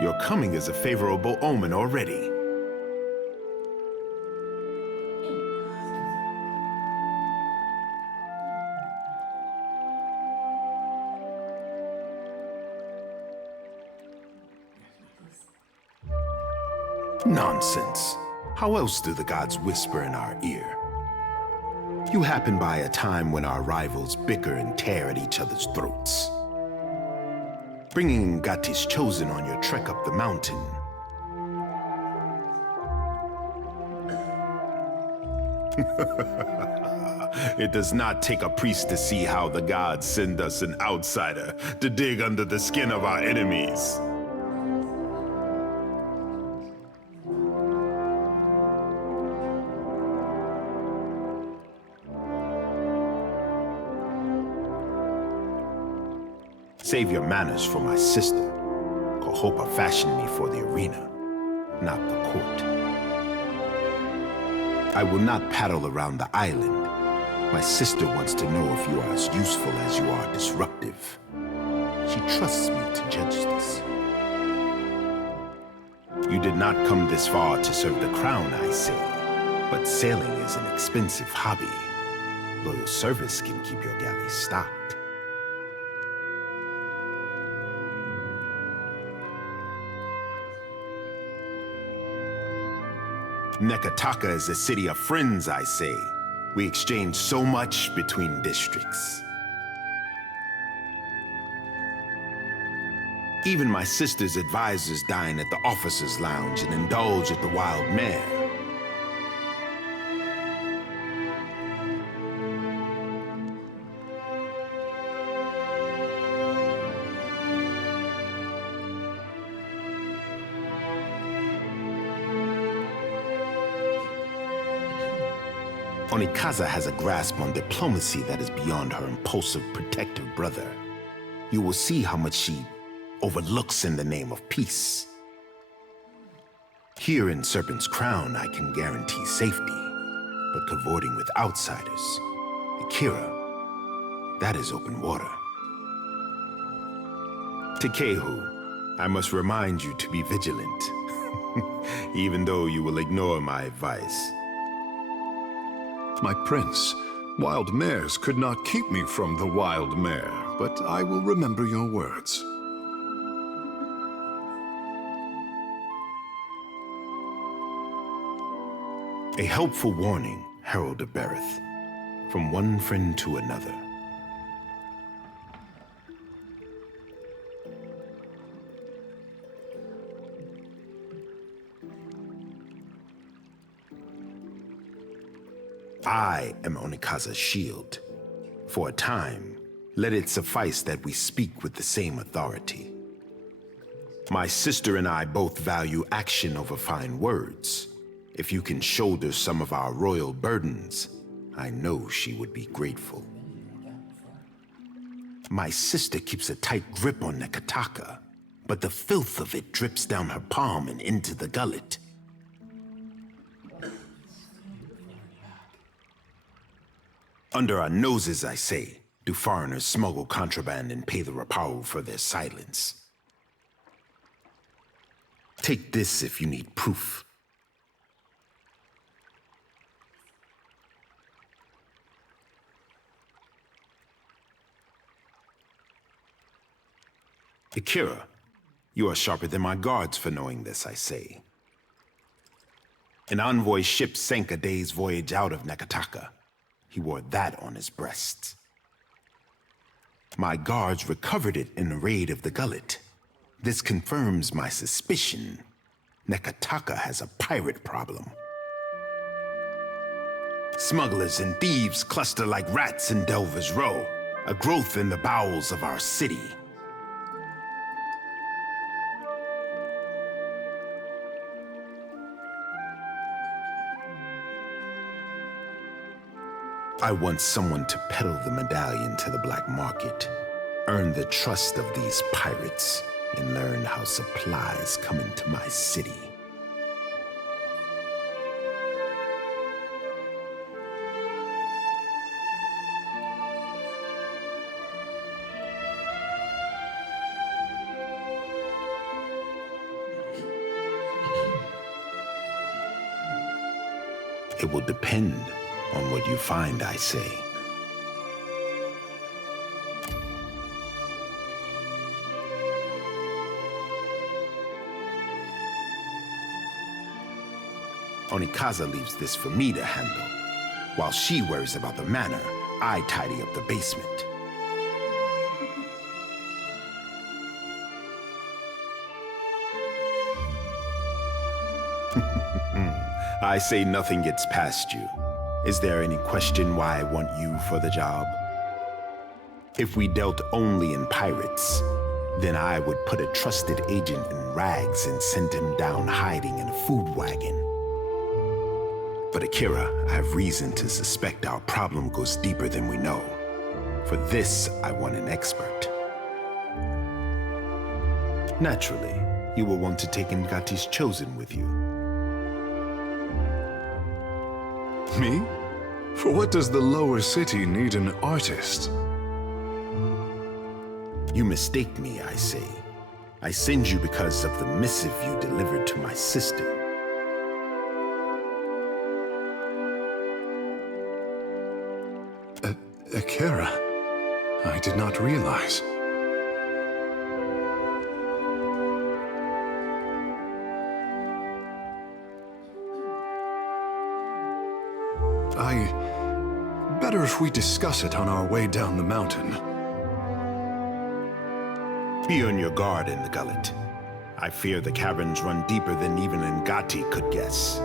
Your coming is a favorable omen already. Nonsense. How else do the gods whisper in our ear? You happen by a time when our rivals bicker and tear at each other's throats. Bringing Ngati's chosen on your trek up the mountain. It does not take a priest to see how the gods send us an outsider to dig under the skin of our enemies. Save your manners for my sister. Kohopa fashioned me for the arena, not the court. I will not paddle around the island. My sister wants to know if you are as useful as you are disruptive. She trusts me to judge this. You did not come this far to serve the crown, I say, but sailing is an expensive hobby. Loyal service can keep your galley stocked. Nekataka is a city of friends, I say. We exchange so much between districts. Even my sister's advisors dine at the officers' lounge and indulge at the wild mare. Onikaza has a grasp on diplomacy that is beyond her impulsive, protective brother. You will see how much she overlooks in the name of peace. Here in Serpent's Crown, I can guarantee safety, but cavorting with outsiders, Akira, that is open water. Tekehu, I must remind you to be vigilant, even though you will ignore my advice. My prince, wild mares could not keep me from the wild mare, but I will remember your words. A helpful warning, Herald of Berith, from one friend to another. I am Onikaza's shield. For a time, let it suffice that we speak with the same authority. My sister and I both value action over fine words. If you can shoulder some of our royal burdens, I know she would be grateful. My sister keeps a tight grip on Nekataka, but the filth of it drips down her palm and into the gullet. Under our noses, I say, do foreigners smuggle contraband and pay the Rapau for their silence. Take this if you need proof. Akira, you are sharper than my guards for knowing this, I say. An envoy ship sank a day's voyage out of Nekataka. He wore that on his breast. My guards recovered it in a raid of the gullet. This confirms my suspicion. Nekataka has a pirate problem. Smugglers and thieves cluster like rats in Delver's Row, a growth in the bowels of our city. I want someone to peddle the medallion to the black market, earn the trust of these pirates, and learn how supplies come into my city. It will depend on what you find, I say. Onikaza leaves this for me to handle. While she worries about the manor, I tidy up the basement. I say nothing gets past you. Is there any question why I want you for the job? If we dealt only in pirates, then I would put a trusted agent in rags and send him down hiding in a food wagon. But Akira, I have reason to suspect our problem goes deeper than we know. For this, I want an expert. Naturally, you will want to take Ngati's chosen with you. Me? For what does the lower city need an artist? You mistake me, I say. I send you because of the missive you delivered to my sister. Akira, I did not realize. Better if we discuss it on our way down the mountain. Be on your guard in the gullet. I fear the caverns run deeper than even Ngati could guess.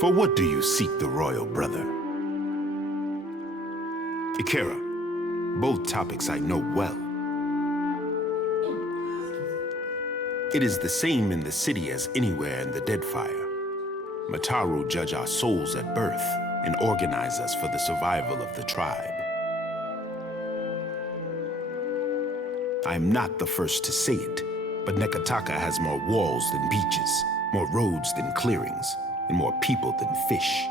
For what do you seek the royal brother? Akira, both topics I know well. It is the same in the city as anywhere in the Deadfire. Mataru judge our souls at birth and organize us for the survival of the tribe. I am not the first to say it, but Nekataka has more walls than beaches, more roads than clearings, and more people than fish.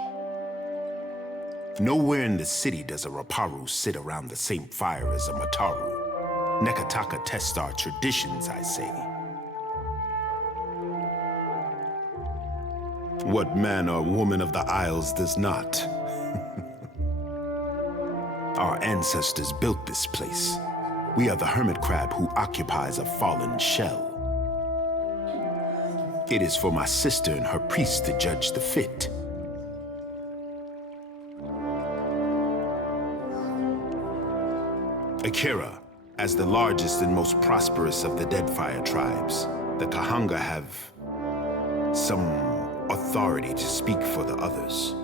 Nowhere in the city does a Raparu sit around the same fire as a Mataru. Nekataka tests our traditions, I say. What man or woman of the Isles does not? Our ancestors built this place. We are the hermit crab who occupies a fallen shell. It is for my sister and her priest to judge the fit. Akira, as the largest and most prosperous of the Deadfire tribes, the Kahanga have some authority to speak for the others.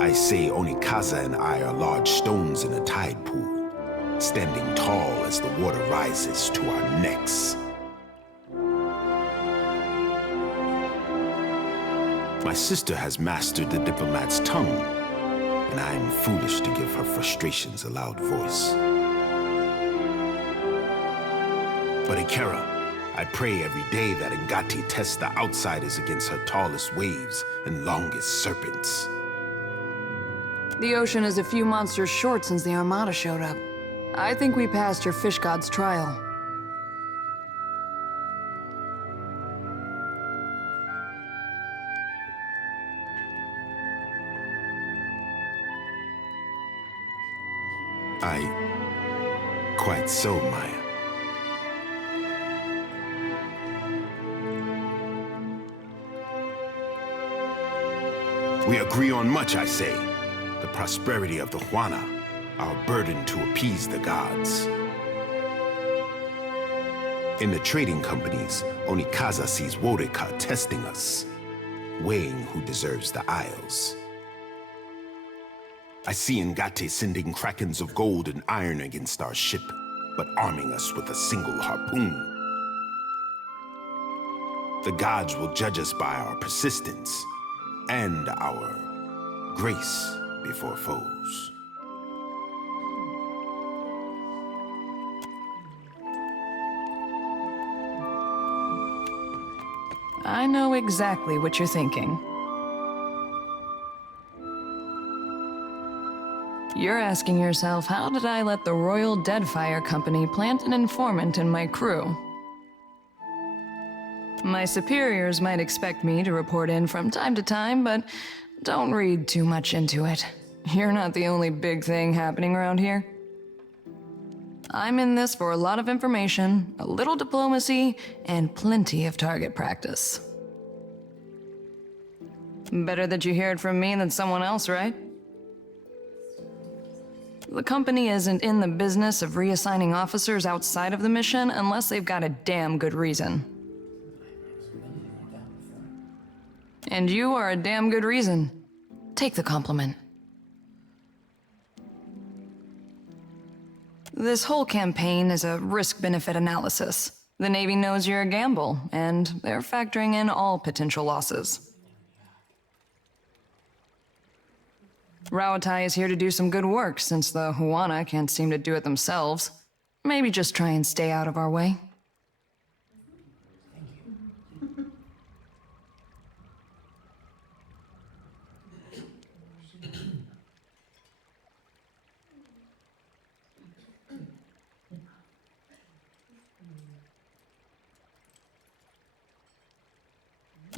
I say Onikaza and I are large stones in a tide pool, standing tall as the water rises to our necks. My sister has mastered the diplomat's tongue, and I am foolish to give her frustrations a loud voice. But Akira, I pray every day that Ngati tests the outsiders against her tallest waves and longest serpents. The ocean is a few monsters short since the Armada showed up. I think we passed your fish god's trial. Quite so, Maya. We agree on much, I say. The prosperity of the Huana, our burden to appease the gods. In the trading companies, Onikaza sees Woreka testing us, weighing who deserves the Isles. I see Ngati sending krakens of gold and iron against our ship, but arming us with a single harpoon. The gods will judge us by our persistence and our grace before foes. I know exactly what you're thinking. You're asking yourself, how did I let the Royal Deadfire Company plant an informant in my crew? My superiors might expect me to report in from time to time, but don't read too much into it. You're not the only big thing happening around here. I'm in this for a lot of information, a little diplomacy, and plenty of target practice. Better that you hear it from me than someone else, right? The company isn't in the business of reassigning officers outside of the mission unless they've got a damn good reason. And you are a damn good reason. Take the compliment. This whole campaign is a risk-benefit analysis. The Navy knows you're a gamble, and they're factoring in all potential losses. Rawatai is here to do some good work, since the Huana can't seem to do it themselves. Maybe just try and stay out of our way.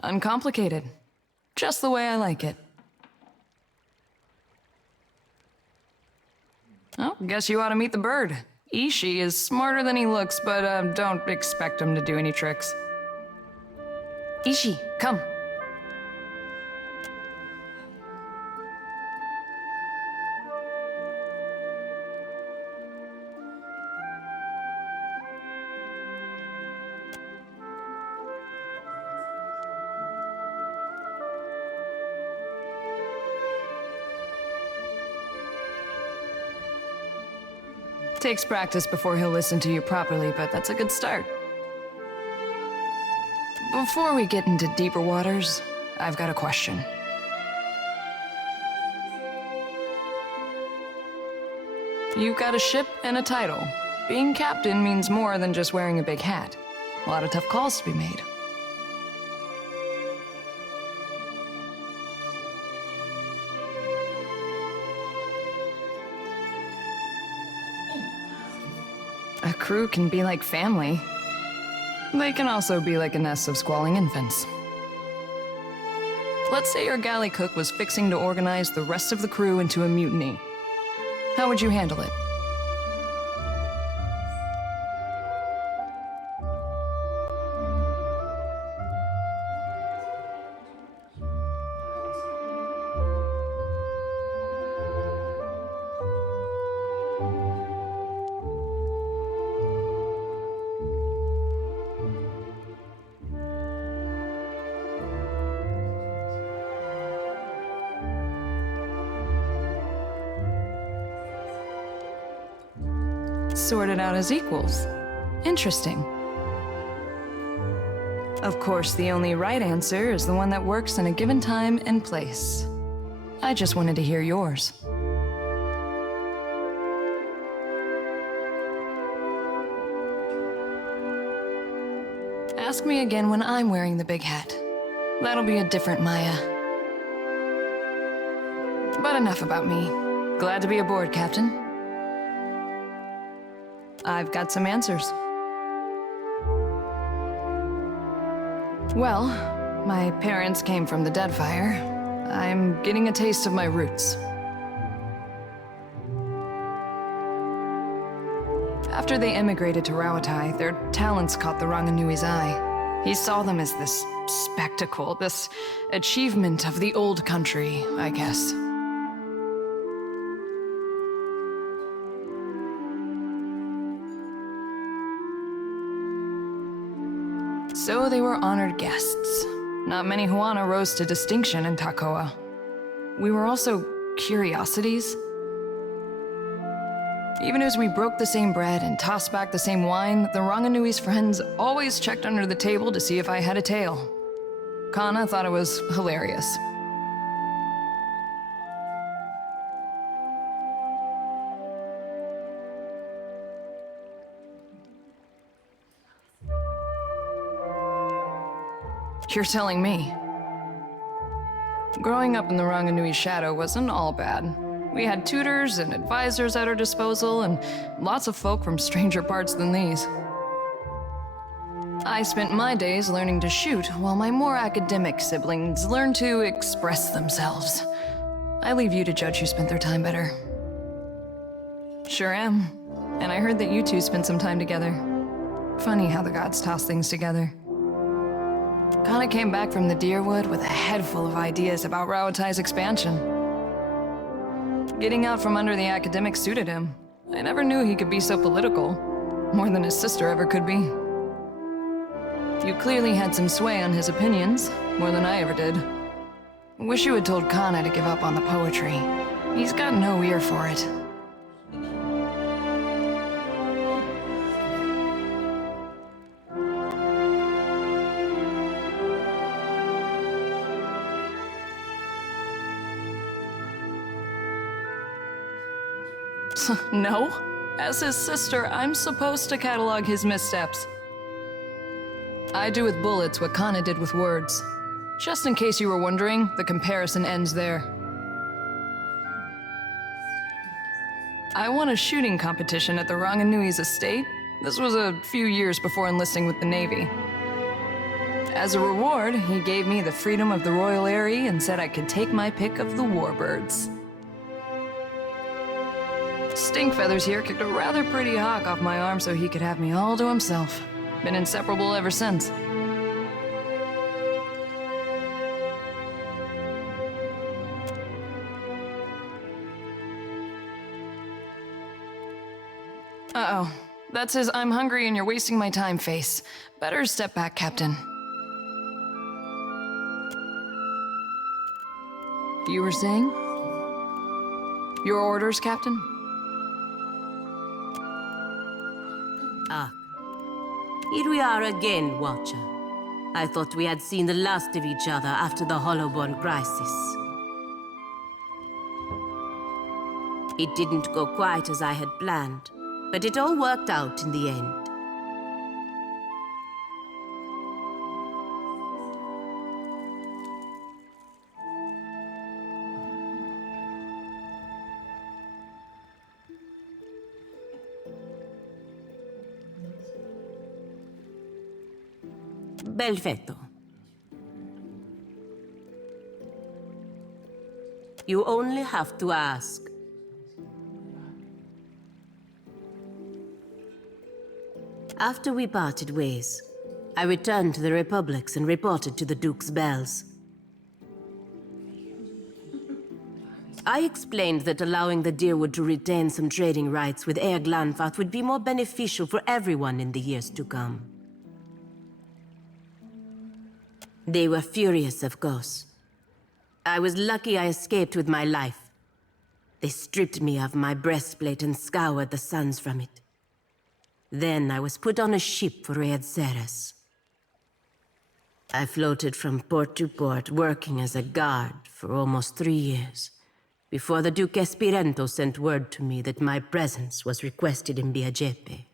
Uncomplicated. Just the way I like it. Oh, guess you ought to meet the bird. Ishi is smarter than he looks, but don't expect him to do any tricks. Ishi, come. Takes practice before he'll listen to you properly, but that's a good start. Before we get into deeper waters, I've got a question. You've got a ship and a title. Being captain means more than just wearing a big hat. A lot of tough calls to be made. A crew can be like family. They can also be like a nest of squalling infants. Let's say your galley cook was fixing to organize the rest of the crew into a mutiny. How would you handle it? Sorted out as equals. Interesting. Of course, the only right answer is the one that works in a given time and place. I just wanted to hear yours. Ask me again when I'm wearing the big hat. That'll be a different Maya. But enough about me. Glad to be aboard, Captain. I've got some answers. Well, my parents came from the Deadfire. I'm getting a taste of my roots. After they emigrated to Rawatai, their talents caught the Ranganui's eye. He saw them as this spectacle, this achievement of the old country, I guess. So they were honored guests. Not many Huana rose to distinction in Takoa. We were also curiosities. Even as we broke the same bread and tossed back the same wine, the Ranganui's friends always checked under the table to see if I had a tail. Kana thought it was hilarious. You're telling me. Growing up in the Ranganui's shadow wasn't all bad. We had tutors and advisors at our disposal, and lots of folk from stranger parts than these. I spent my days learning to shoot, while my more academic siblings learned to express themselves. I leave you to judge who spent their time better. Sure am. And I heard that you two spent some time together. Funny how the gods toss things together. Kana came back from the Deerwood with a head full of ideas about Rauatai's expansion. Getting out from under the academics suited him. I never knew he could be so political. More than his sister ever could be. You clearly had some sway on his opinions, more than I ever did. Wish you had told Kana to give up on the poetry. He's got no ear for it. No. As his sister, I'm supposed to catalog his missteps. I do with bullets what Kana did with words. Just in case you were wondering, the comparison ends there. I won a shooting competition at the Ranganui's estate. This was a few years before enlisting with the Navy. As a reward, he gave me the freedom of the Royal Eyrie and said I could take my pick of the warbirds. Stinkfeathers here kicked a rather pretty hawk off my arm so he could have me all to himself. Been inseparable ever since. Uh-oh. That's his "I'm hungry and you're wasting my time" face. Better step back, Captain. You were saying? Your orders, Captain? Ah. Here we are again, Watcher. I thought we had seen the last of each other after the Hollowborn crisis. It didn't go quite as I had planned, but it all worked out in the end. Perfetto. You only have to ask. After we parted ways, I returned to the Republics and reported to the Duke's bells. I explained that allowing the Deerwood to retain some trading rights with Air Glanfath would be more beneficial for everyone in the years to come. They were furious, of course. I was lucky I escaped with my life. They stripped me of my breastplate and scoured the suns from it. Then I was put on a ship for Ceres. I floated from port to port, working as a guard for almost 3 years, before the Duke Espirento sent word to me that my presence was requested in Biagepe.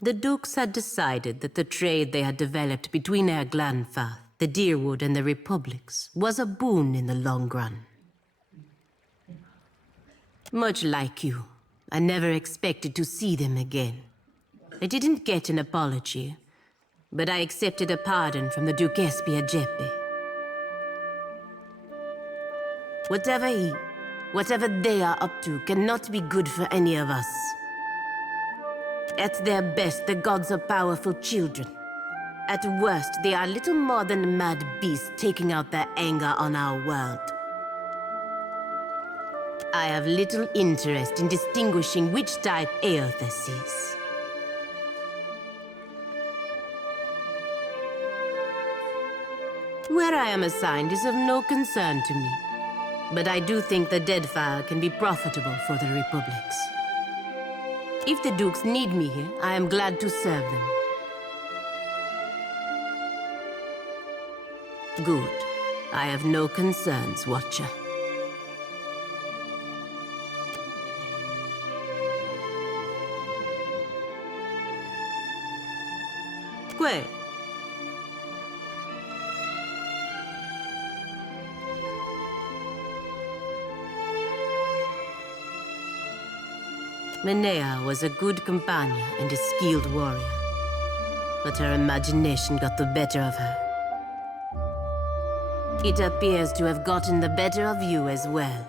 The Dukes had decided that the trade they had developed between Air Glanfath, the Deerwood, and the Republics was a boon in the long run. Much like you, I never expected to see them again. I didn't get an apology, but I accepted a pardon from the Duchess Biagepe. Whatever they are up to cannot be good for any of us. At their best, the gods are powerful children. At worst, they are little more than mad beasts taking out their anger on our world. I have little interest in distinguishing which type Eothas is. Where I am assigned is of no concern to me, but I do think the Deadfire can be profitable for the Republics. If the Dukes need me here, I am glad to serve them. Good. I have no concerns, Watcher. Que? Menea was a good companion and a skilled warrior, but her imagination got the better of her. It appears to have gotten the better of you as well.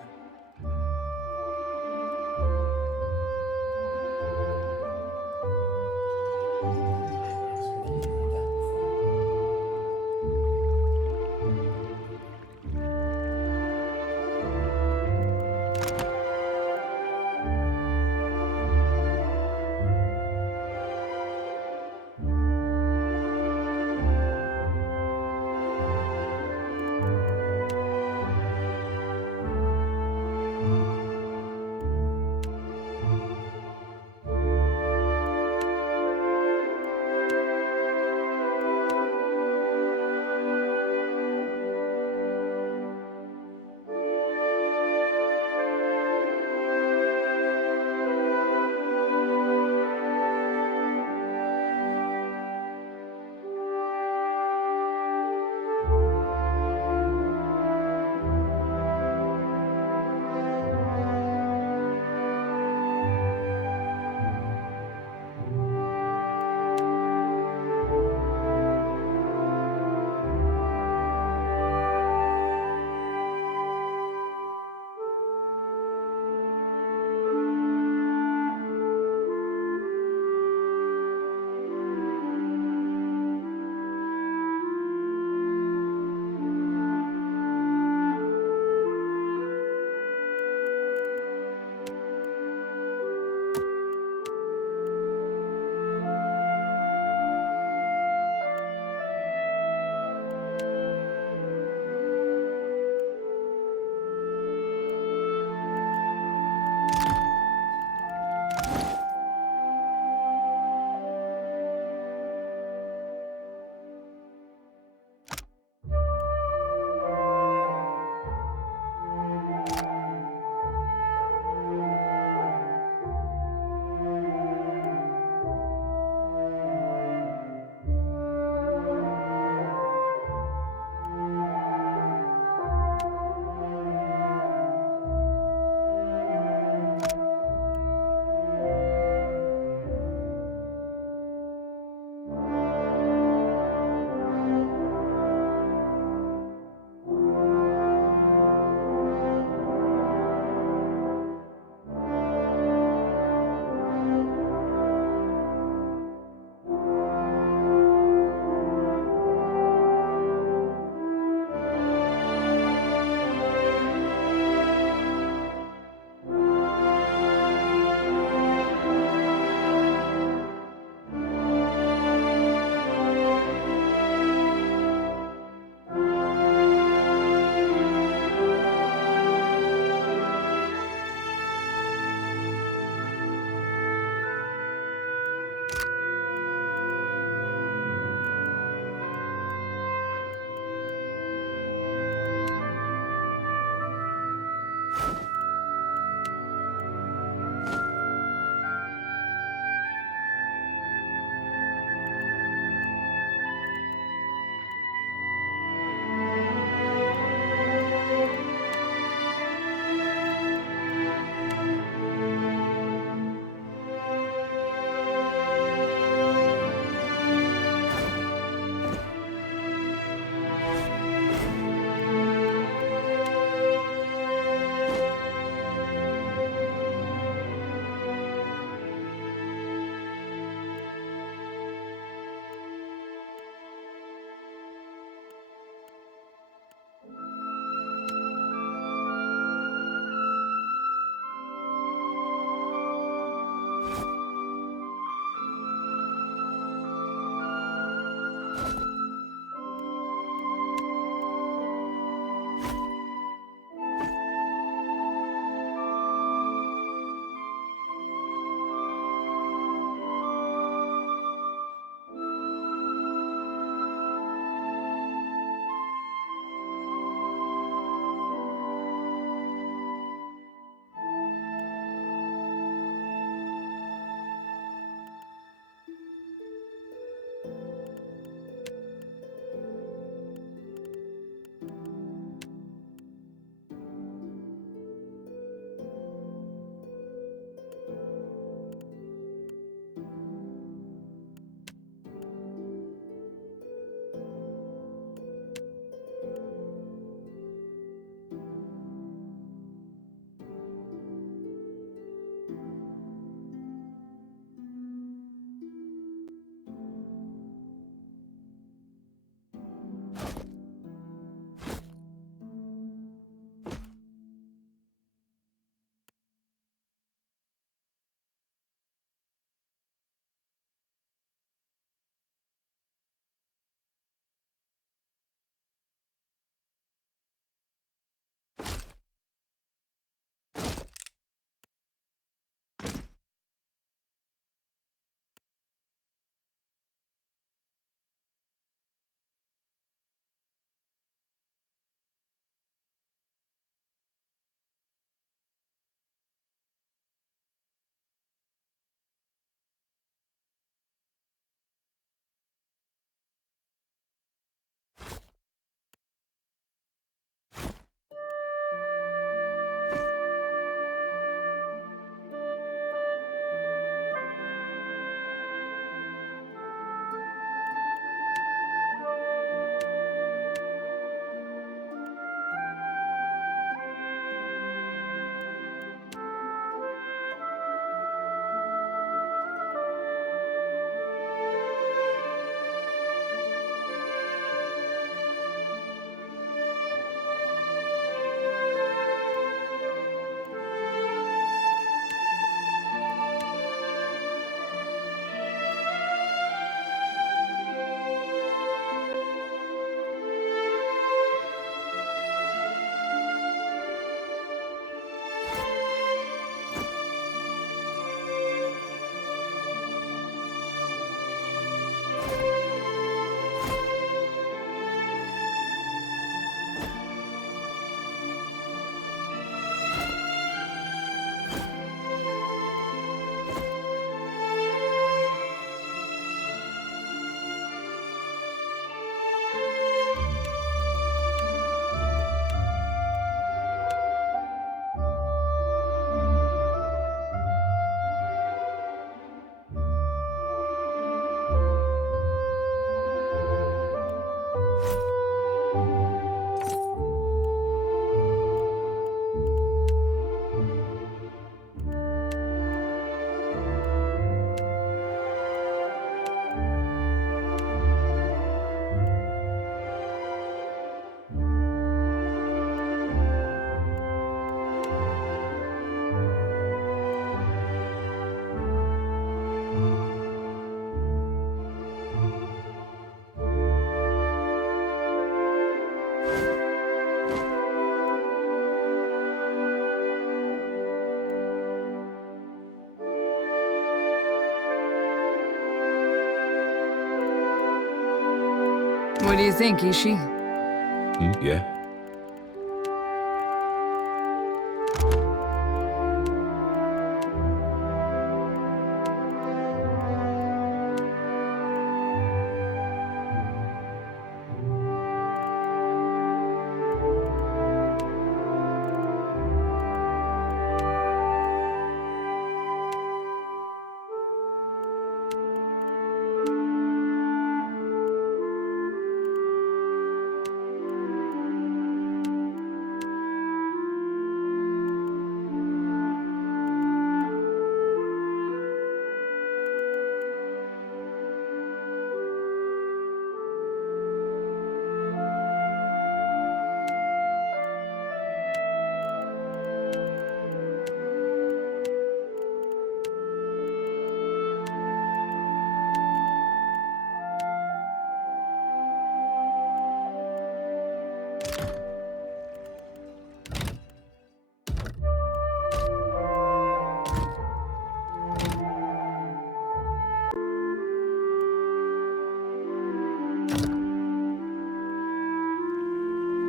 What do you think, Ishi? Yeah.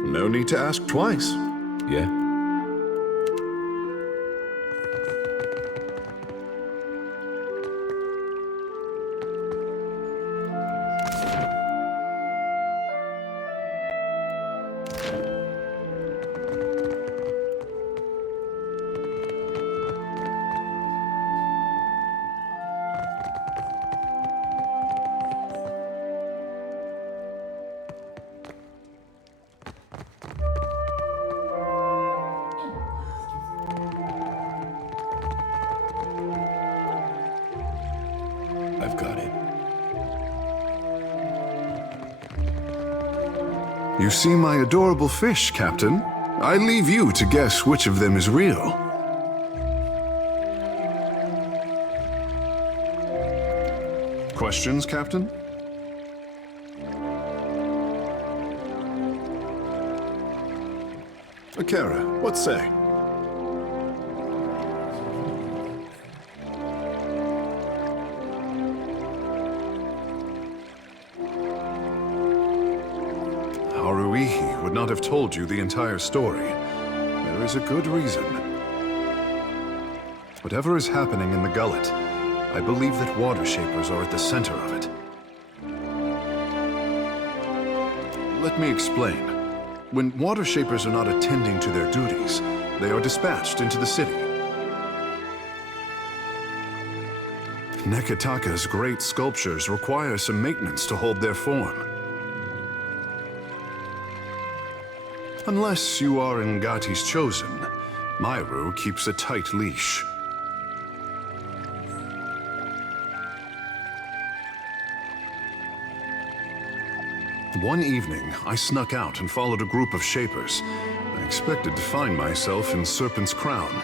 No need to ask twice. Yeah. I've got it. You see my adorable fish, Captain. I leave you to guess which of them is real. Questions, Captain? Akira, what say? Haruihi would not have told you the entire story. There is a good reason. Whatever is happening in the gullet, I believe that water shapers are at the center of it. Let me explain. When water shapers are not attending to their duties, they are dispatched into the city. Nekataka's great sculptures require some maintenance to hold their form. Unless you are Ngati's chosen, Myru keeps a tight leash. One evening, I snuck out and followed a group of shapers. I expected to find myself in Serpent's Crown.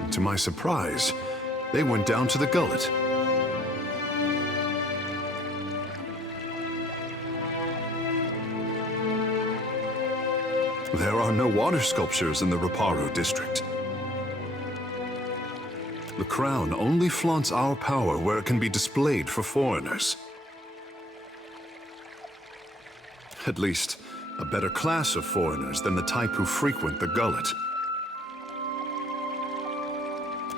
And to my surprise, they went down to the gullet. There are no water sculptures in the Raparu district. The crown only flaunts our power where it can be displayed for foreigners. At least, a better class of foreigners than the type who frequent the gullet.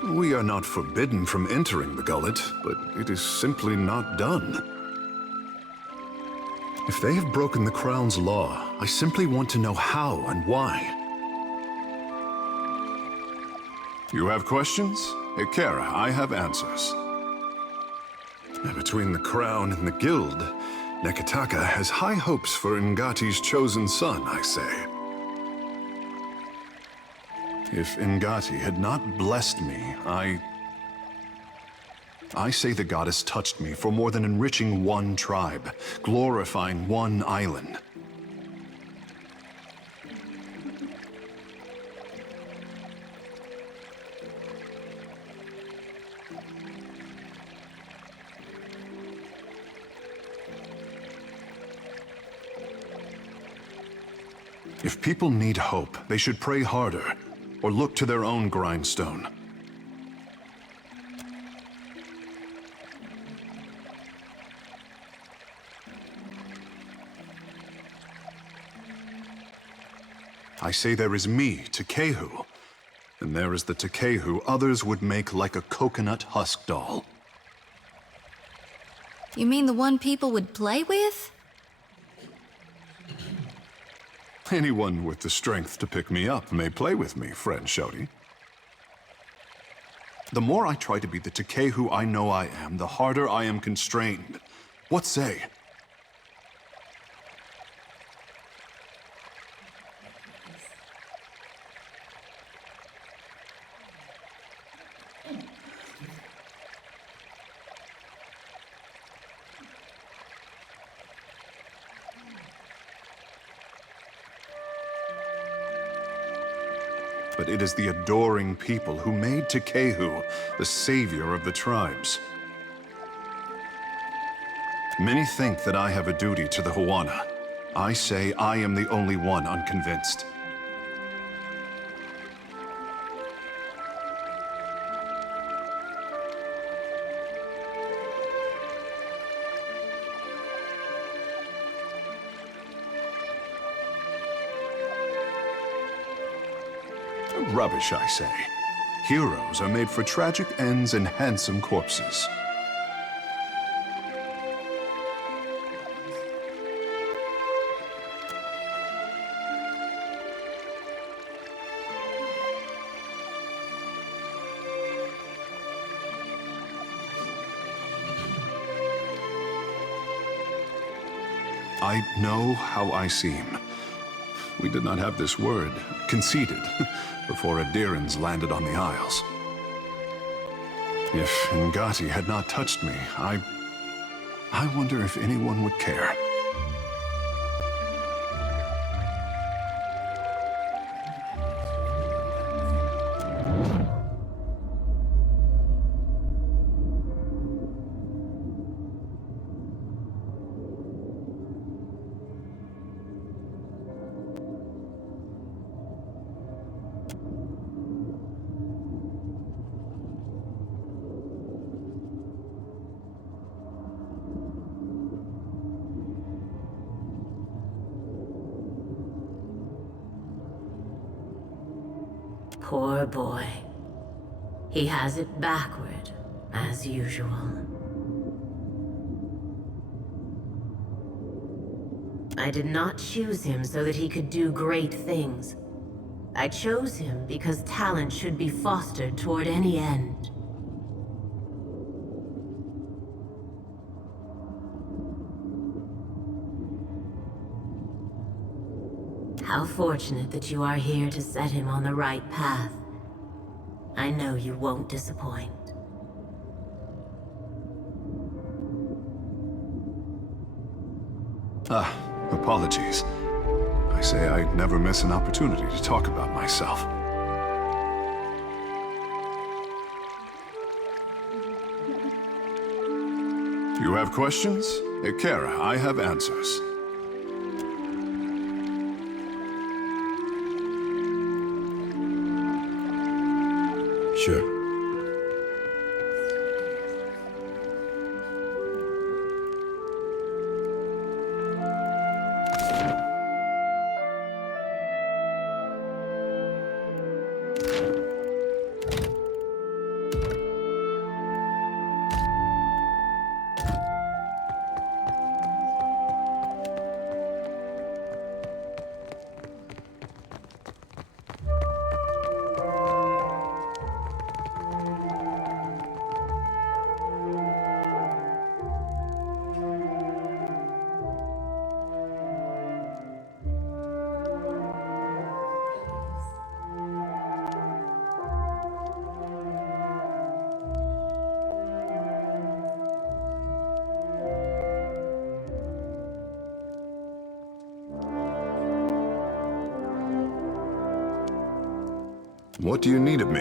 We are not forbidden from entering the gullet, but it is simply not done. If they have broken the crown's law, I simply want to know how and why. You have questions? Akira, I have answers. Between the crown and the guild, Nekataka has high hopes for Ngati's chosen son, I say. If Ngati had not blessed me, I say the goddess touched me for more than enriching one tribe, glorifying one island. If people need hope, they should pray harder, or look to their own grindstone. I say there is me, Tekehu. And there is the Tekehu others would make like a coconut husk doll. You mean the one people would play with? Anyone with the strength to pick me up may play with me, friend Shouty. The more I try to be the Tekehu I know I am, the harder I am constrained. What say? But it is the adoring people who made Tekehu the savior of the tribes. Many think that I have a duty to the Huana. I say I am the only one unconvinced. Rubbish, I say. Heroes are made for tragic ends and handsome corpses. I know how I seem. We did not have this word, conceded, before Adirans landed on the Isles. If Ngati had not touched me, I wonder if anyone would care. Poor boy. He has it backward, as usual. I did not choose him so that he could do great things. I chose him because talent should be fostered toward any end. How fortunate that you are here to set him on the right path. I know you won't disappoint. Apologies. I say I'd never miss an opportunity to talk about myself. You have questions? Ikera, I have answers. Sure. What do you need of me?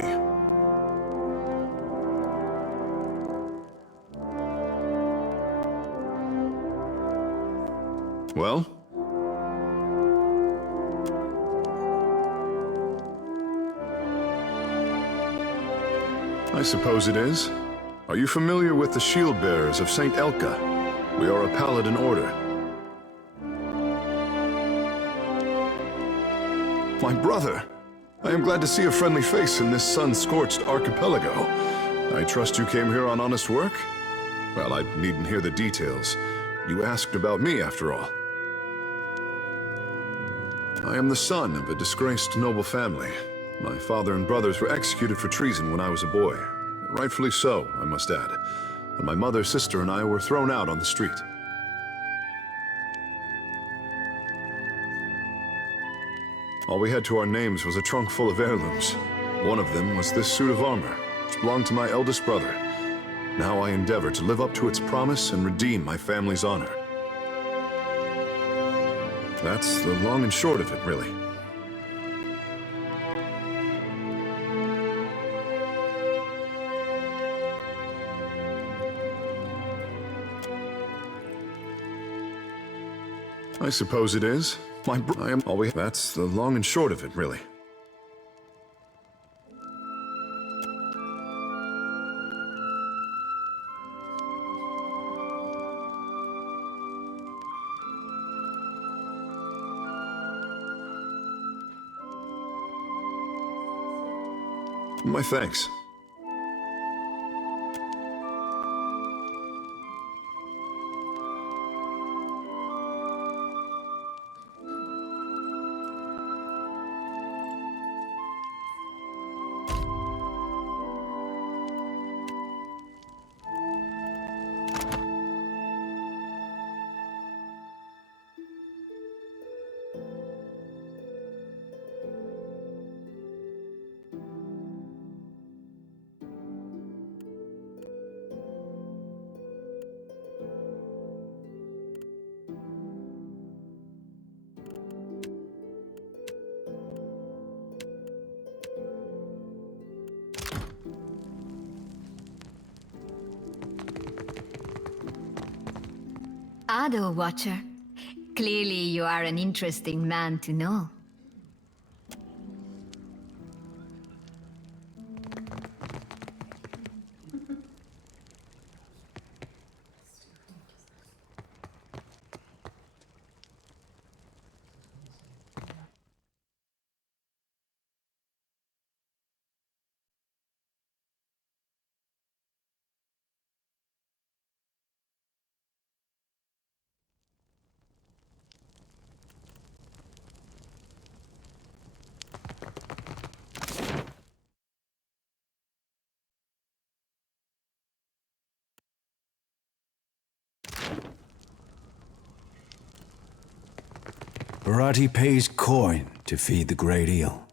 Well? I suppose it is. Are you familiar with the shield bearers of Saint Elka? We are a paladin order. My brother! I am glad to see a friendly face in this sun-scorched archipelago. I trust you came here on honest work? Well, I needn't hear the details. You asked about me, after all. I am the son of a disgraced noble family. My father and brothers were executed for treason when I was a boy. Rightfully so, I must add. And my mother, sister, and I were thrown out on the street. All we had to our names was a trunk full of heirlooms. One of them was this suit of armor, which belonged to my eldest brother. Now I endeavor to live up to its promise and redeem my family's honor. That's the long and short of it, really. I suppose it is. I am always. That's the long and short of it, really. My thanks. Ado, Watcher. Clearly you are an interesting man to know. Barati pays coin to feed the great eel.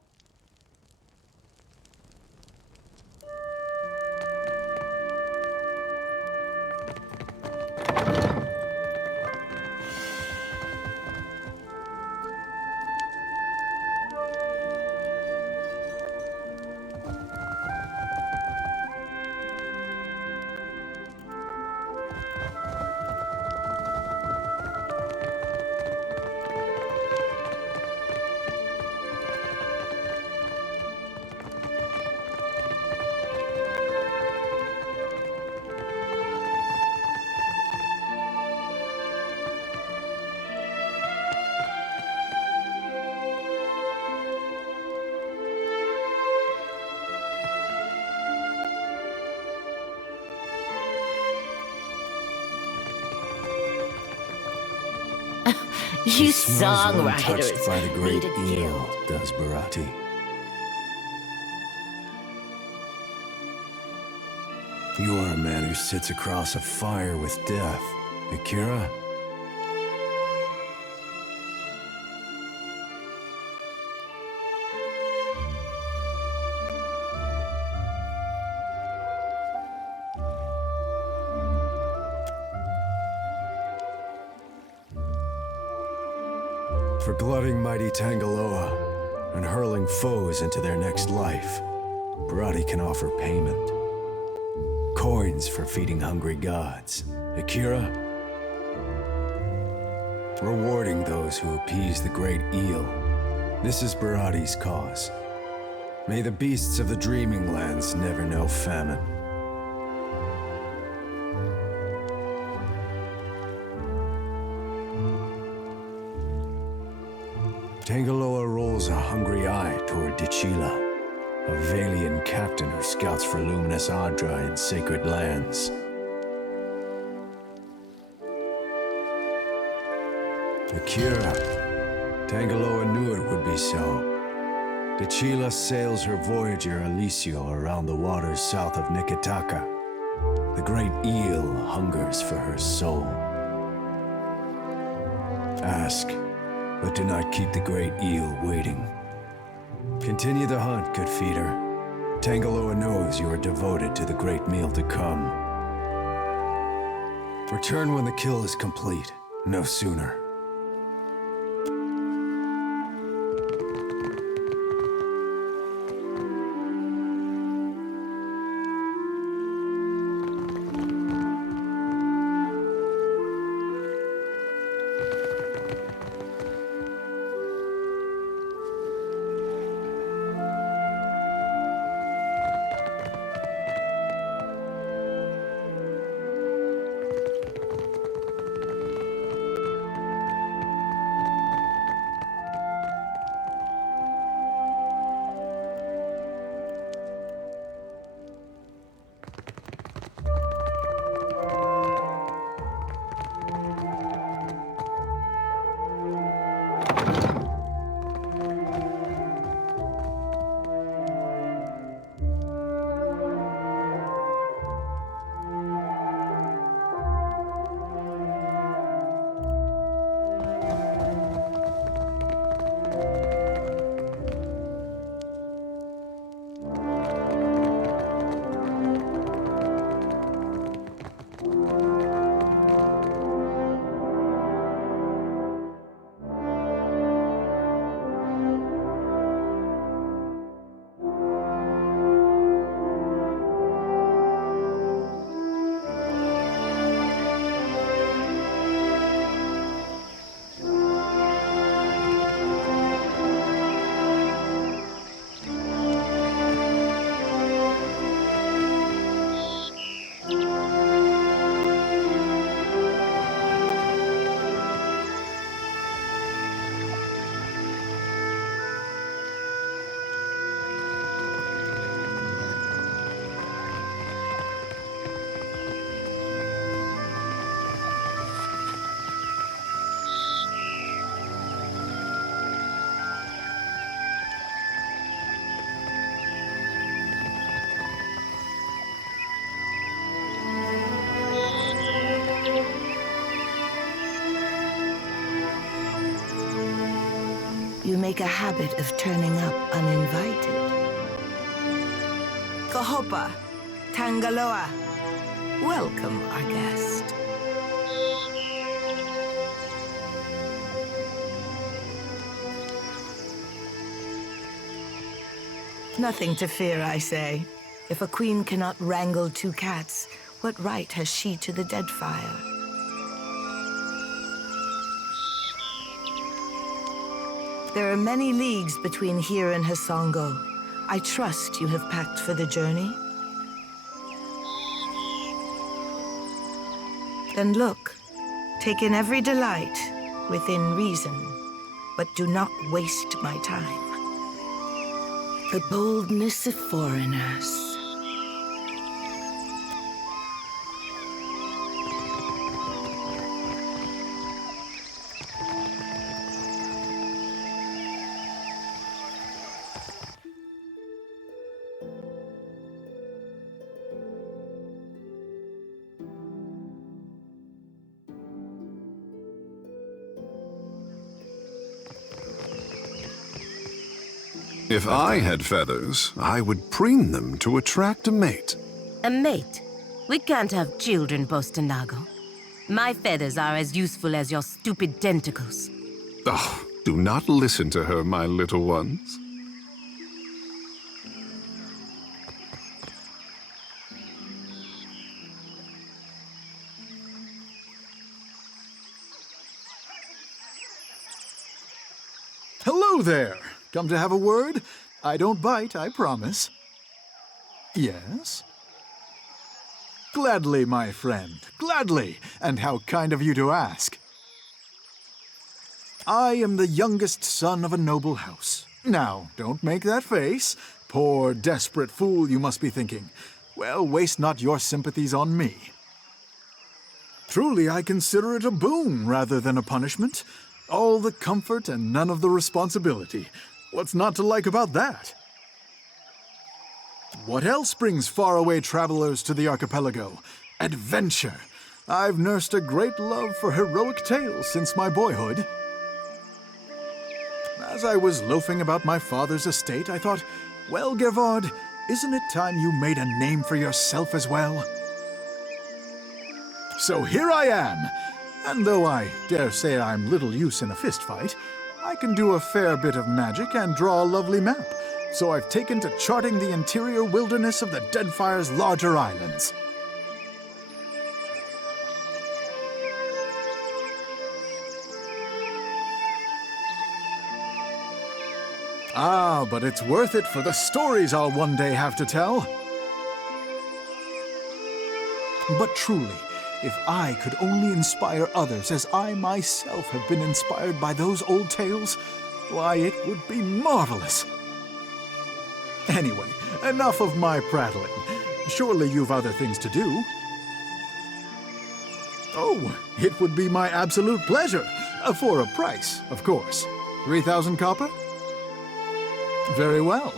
You Smells one touched songwriters by the great need a eel, guild. does Barati. You are a man who sits across a fire with death, Akira. For glutting mighty Tangaloa and hurling foes into their next life, Barati can offer payment. Coins for feeding hungry gods. Akira? Rewarding those who appease the great eel. This is Barati's cause. May the beasts of the dreaming lands never know famine. Tangaloa rolls a hungry eye toward Dichila, a Valian captain who scouts for luminous Adra in sacred lands. Akira. Tangaloa knew it would be so. Dichila sails her voyager Alicio around the waters south of Nikitaka. The great eel hungers for her soul. Ask, but do not keep the great eel waiting. Continue the hunt, good feeder. Tangaloa knows you are devoted to the great meal to come. Return when the kill is complete, no sooner. You make a habit of turning up uninvited. Kahopa, Tangaloa. Welcome, our guest. Nothing to fear, I say. If a queen cannot wrangle two cats, what right has she to the Deadfire? There are many leagues between here and Hasongo. I trust you have packed for the journey. Then look, take in every delight within reason, but do not waste my time. The boldness of foreigners. If I had feathers, I would preen them to attract a mate. A mate? We can't have children, Bostanago. My feathers are as useful as your stupid tentacles. Oh, do not listen to her, my little ones. Hello there! Come to have a word? I don't bite, I promise. Yes? Gladly, my friend, gladly. And how kind of you to ask. I am the youngest son of a noble house. Now, don't make that face. Poor, desperate fool, you must be thinking. Well, waste not your sympathies on me. Truly, I consider it a boon rather than a punishment. All the comfort and none of the responsibility. What's not to like about that? What else brings faraway travelers to the archipelago? Adventure. I've nursed a great love for heroic tales since my boyhood. As I was loafing about my father's estate, I thought, well, Gervard, isn't it time you made a name for yourself as well? So here I am, and though I dare say I'm little use in a fistfight, I can do a fair bit of magic and draw a lovely map, so I've taken to charting the interior wilderness of the Deadfire's larger islands. Ah, but it's worth it for the stories I'll one day have to tell. But truly, if I could only inspire others as I myself have been inspired by those old tales, why, it would be marvelous. Anyway, enough of my prattling. Surely you've other things to do. Oh, it would be my absolute pleasure. For a price, of course. 3,000 copper? Very well.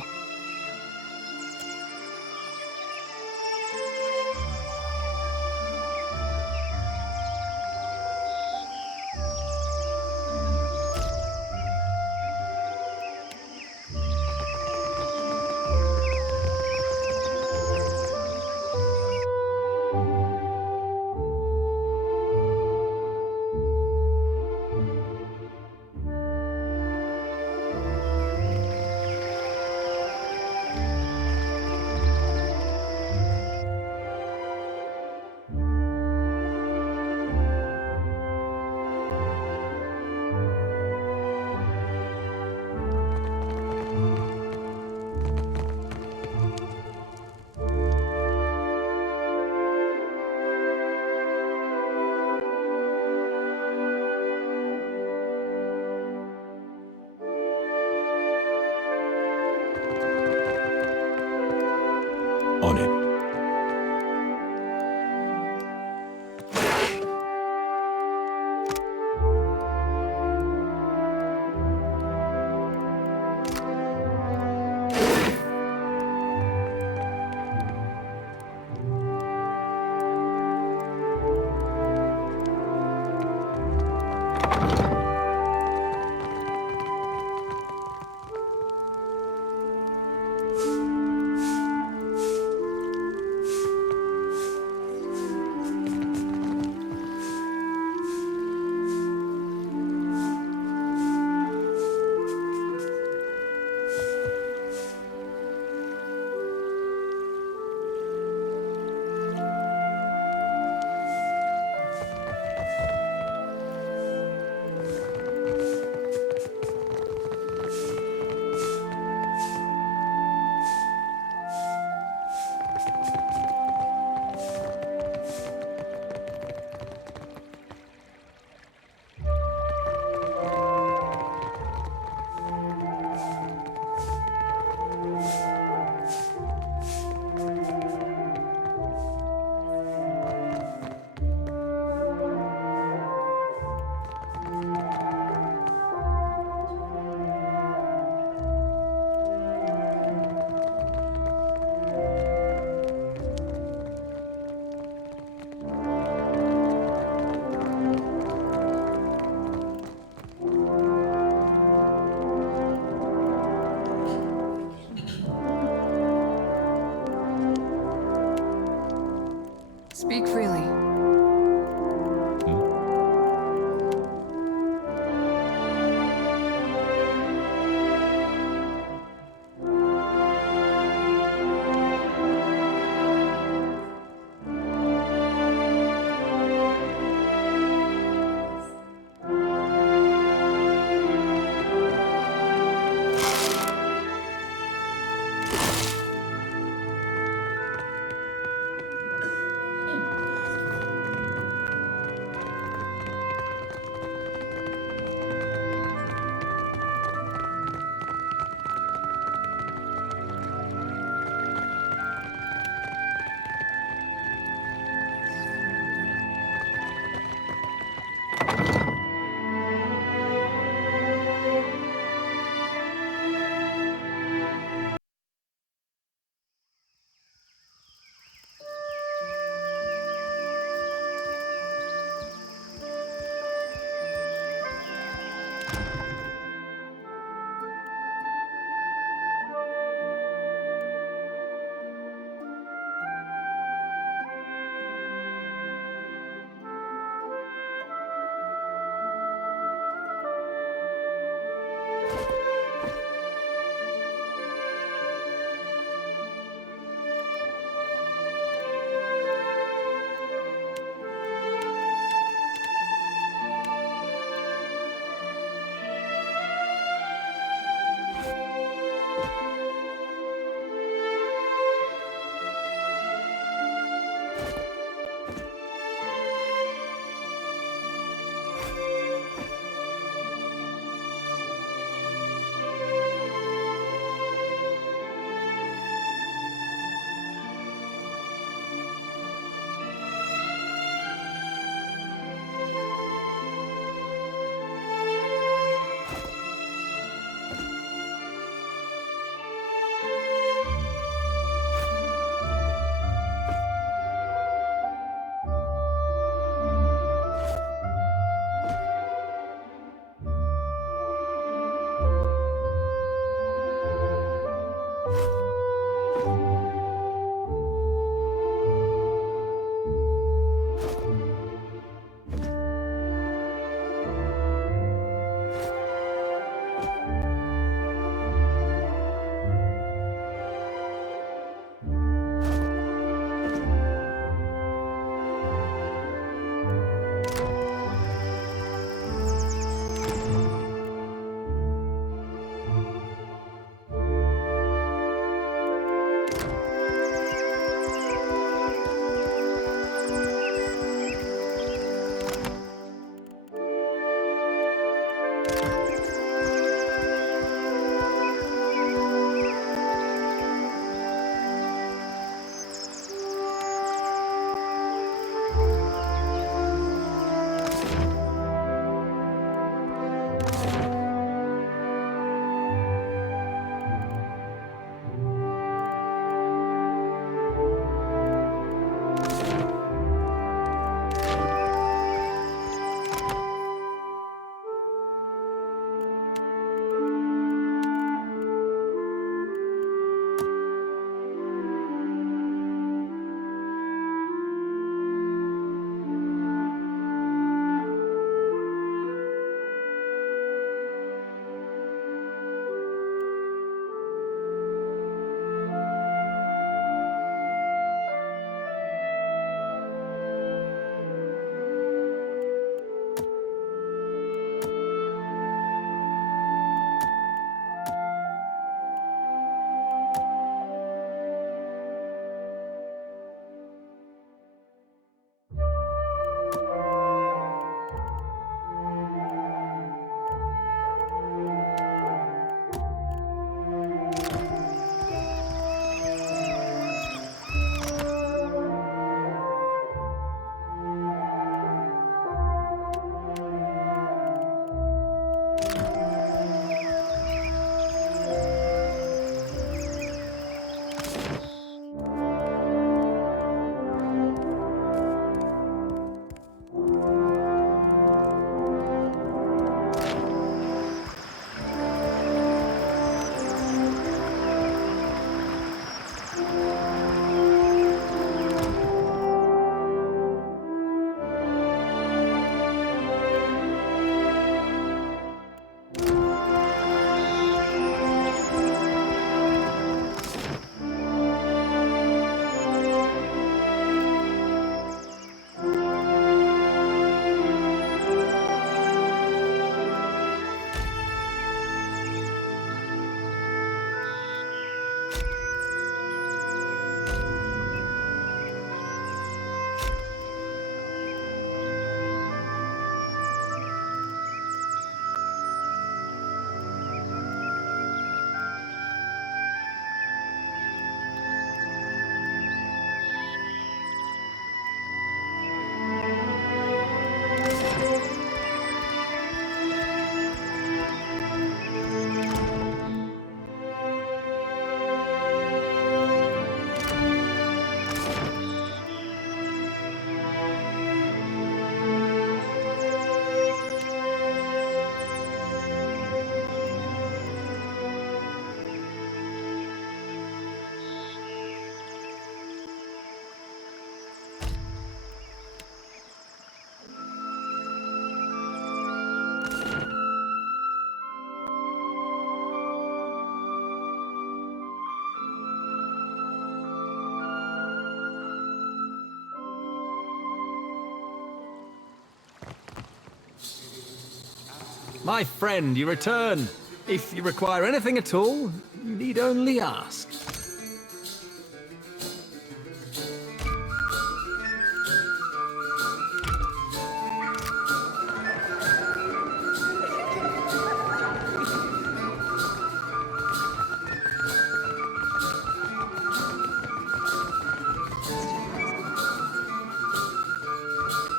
My friend, you return. If you require anything at all, you need only ask.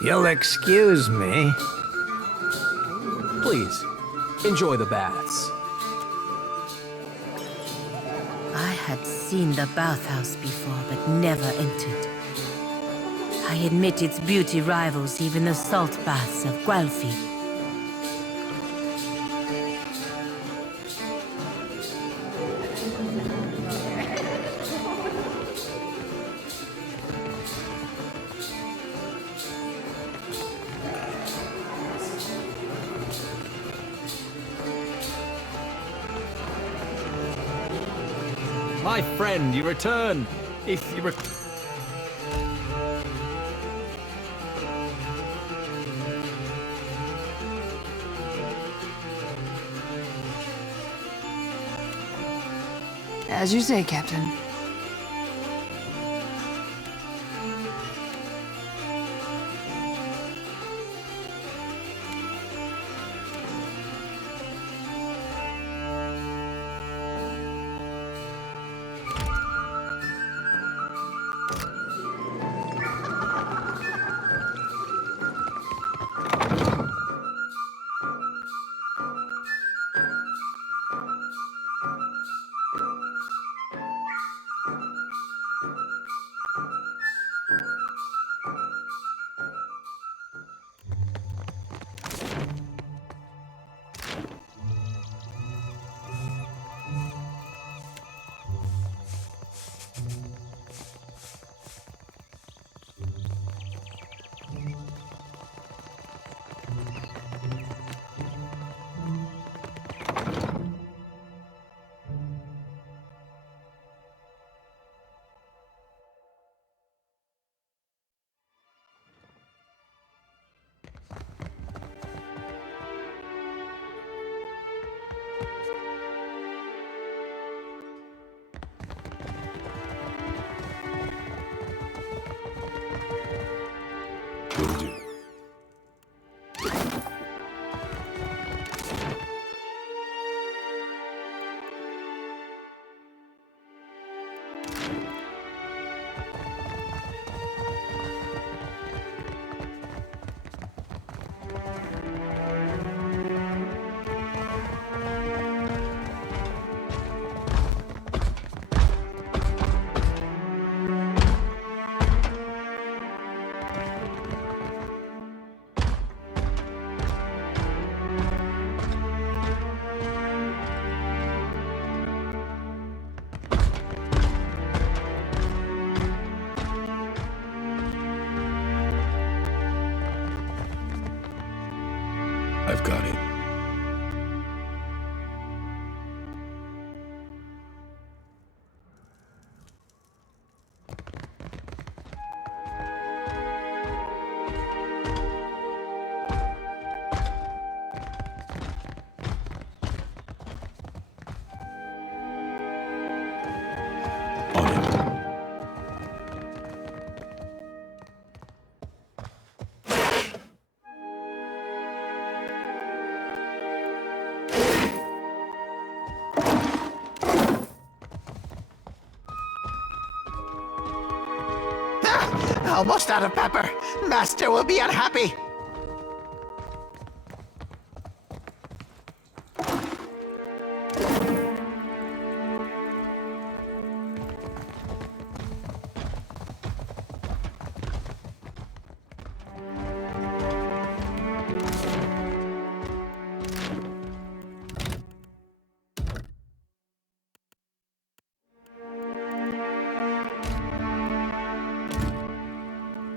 You'll excuse me. Please, enjoy the baths. I had seen the bathhouse before, but never entered. I admit its beauty rivals even the salt baths of Guelphi. My friend, you return. If you As you say, Captain. Will do. I've got it. On it. Almost out of pepper. Master will be unhappy.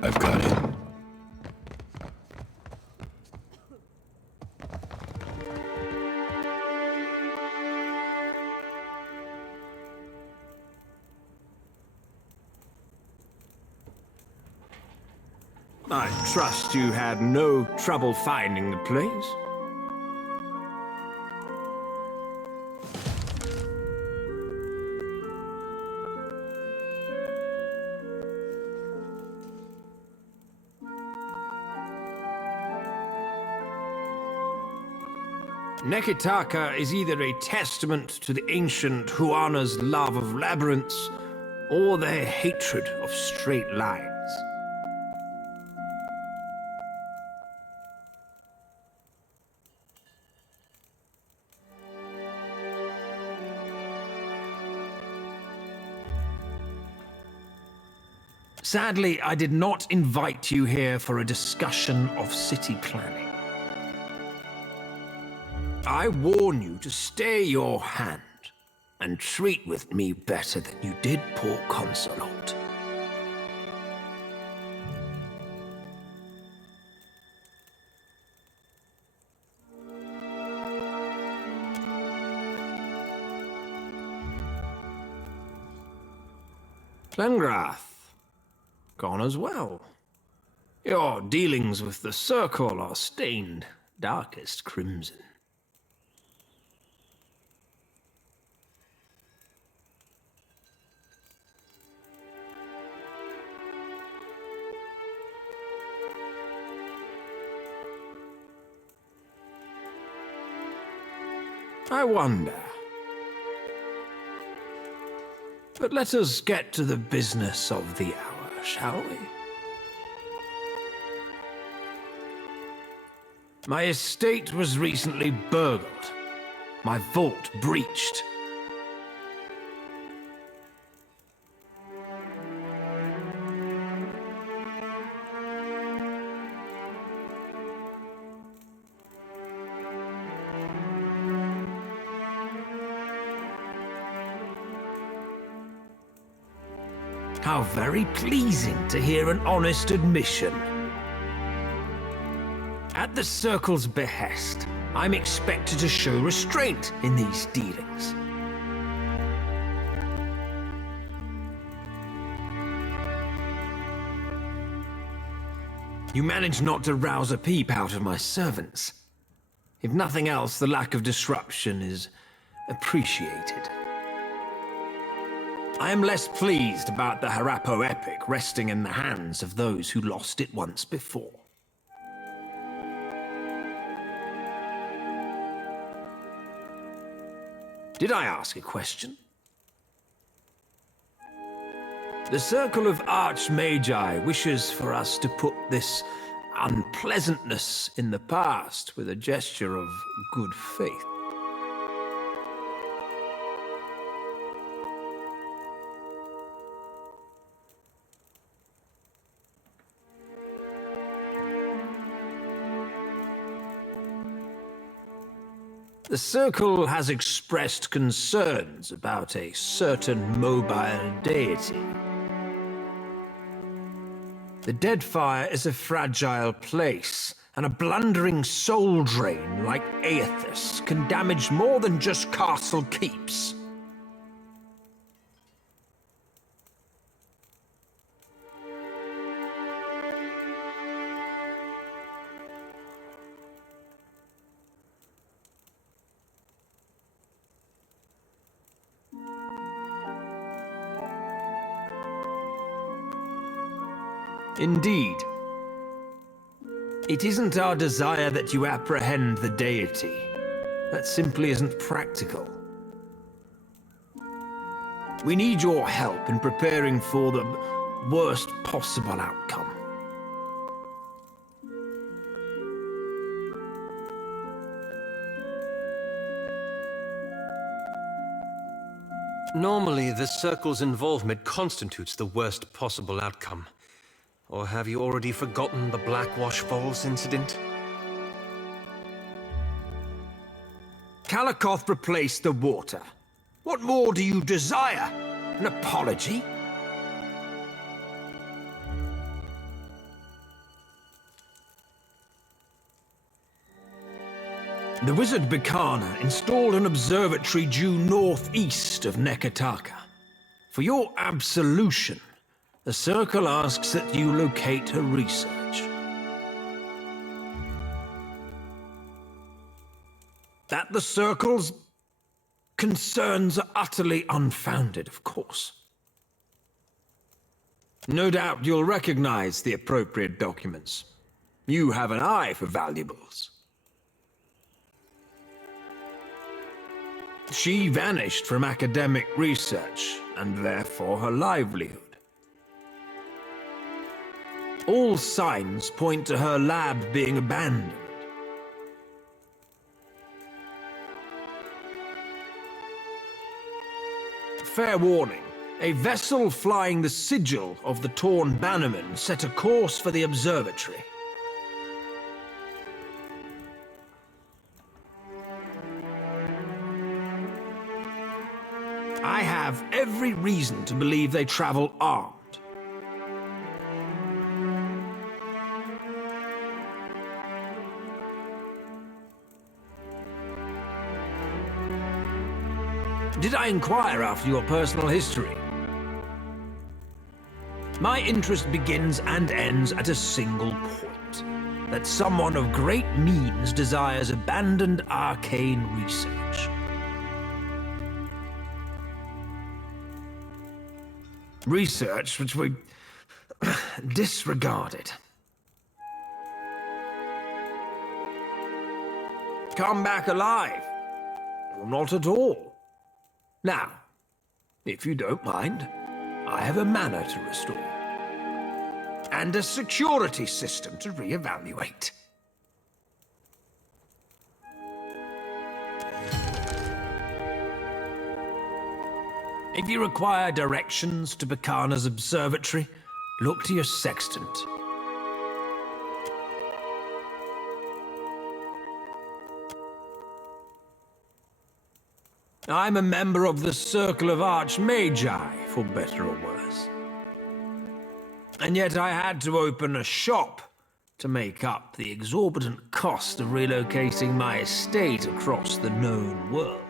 I've got it. I trust you had no trouble finding the place. Nekitaka is either a testament to the ancient Huana's love of labyrinths, or their hatred of straight lines. Sadly, I did not invite you here for a discussion of city planning. I warn you to stay your hand and treat with me better than you did poor Consulate. Glengrath, gone as well. Your dealings with the Circle are stained darkest crimson. I wonder. But let us get to the business of the hour, shall we? My estate was recently burgled. My vault breached. How very pleasing to hear an honest admission. At the Circle's behest, I'm expected to show restraint in these dealings. You managed not to rouse a peep out of my servants. If nothing else, the lack of disruption is appreciated. I am less pleased about the Harappo epic resting in the hands of those who lost it once before. Did I ask a question? The Circle of Archmagi wishes for us to put this unpleasantness in the past with a gesture of good faith. The Circle has expressed concerns about a certain mobile deity. The Deadfire is a fragile place, and a blundering soul drain like Aethys can damage more than just castle keeps. Indeed. It isn't our desire that you apprehend the deity. That simply isn't practical. We need your help in preparing for the worst possible outcome. Normally, the Circle's involvement constitutes the worst possible outcome. Or have you already forgotten the Blackwash Falls incident? Kalakoth replaced the water. What more do you desire? An apology? The wizard Bikana installed an observatory due northeast of Nekitaka. For your absolution, the Circle asks that you locate her research. That the Circle's concerns are utterly unfounded, of course. No doubt you'll recognize the appropriate documents. You have an eye for valuables. She vanished from academic research, and therefore her livelihood. All signs point to her lab being abandoned. Fair warning, a vessel flying the sigil of the Torn Bannerman set a course for the observatory. I have every reason to believe they travel armed. Did I inquire after your personal history? My interest begins and ends at a single point. That someone of great means desires abandoned arcane research. Research which we disregarded. Come back alive? Or not at all. Now, if you don't mind, I have a manor to restore. And a security system to reevaluate. If you require directions to Bacana's observatory, look to your sextant. I'm a member of the Circle of Archmagi, for better or worse. And yet I had to open a shop to make up the exorbitant cost of relocating my estate across the known world.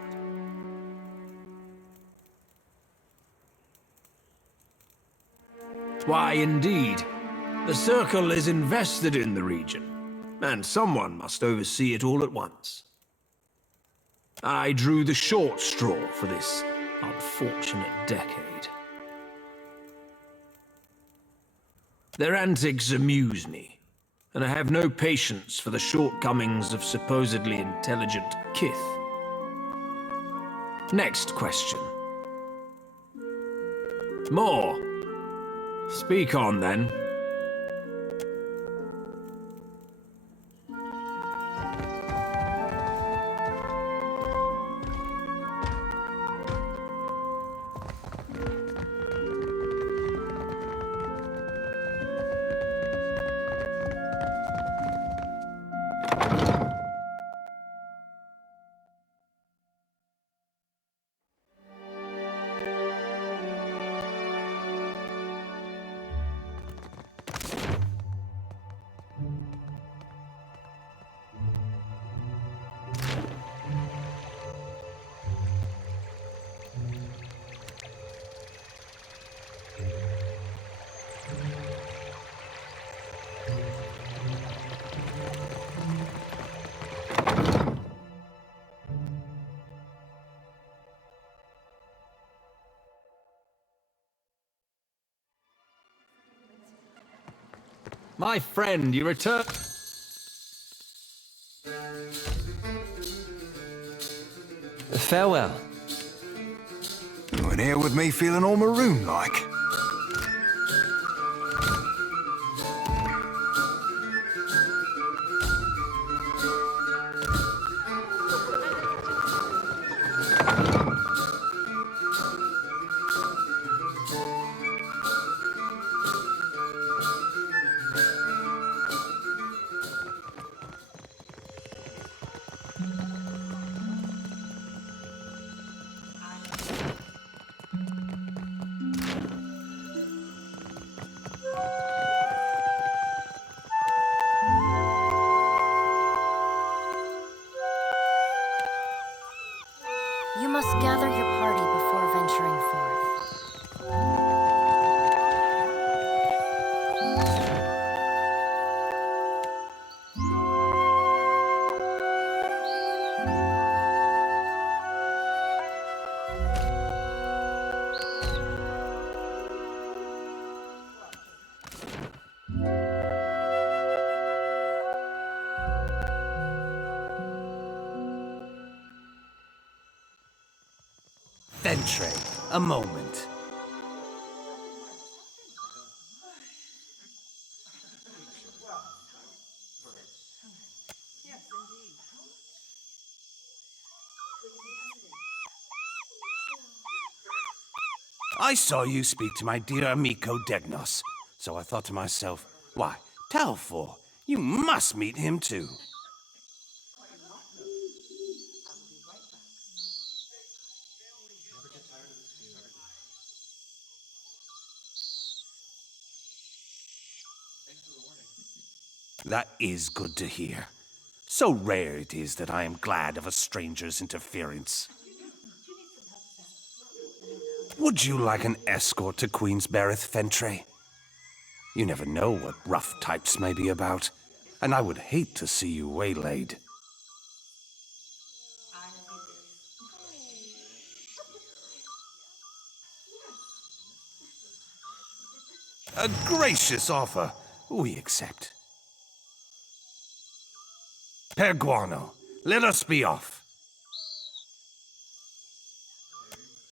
Why, indeed. The Circle is invested in the region, and someone must oversee it all at once. I drew the short straw for this unfortunate decade. Their antics amuse me, and I have no patience for the shortcomings of supposedly intelligent kith. Next question. More. Speak on, then. My friend, you return. Farewell. You're in here with me feeling all maroon-like. You must gather your party before venturing forth. Ventre, a moment. I saw you speak to my dear amico Degnos, so I thought to myself, why, Talfor, you must meet him too. That is good to hear. So rare it is that I am glad of a stranger's interference. Would you like an escort to Queensbereth, Ventre? You never know what rough types may be about, and I would hate to see you waylaid. A gracious offer. We accept. Per Guano, let us be off.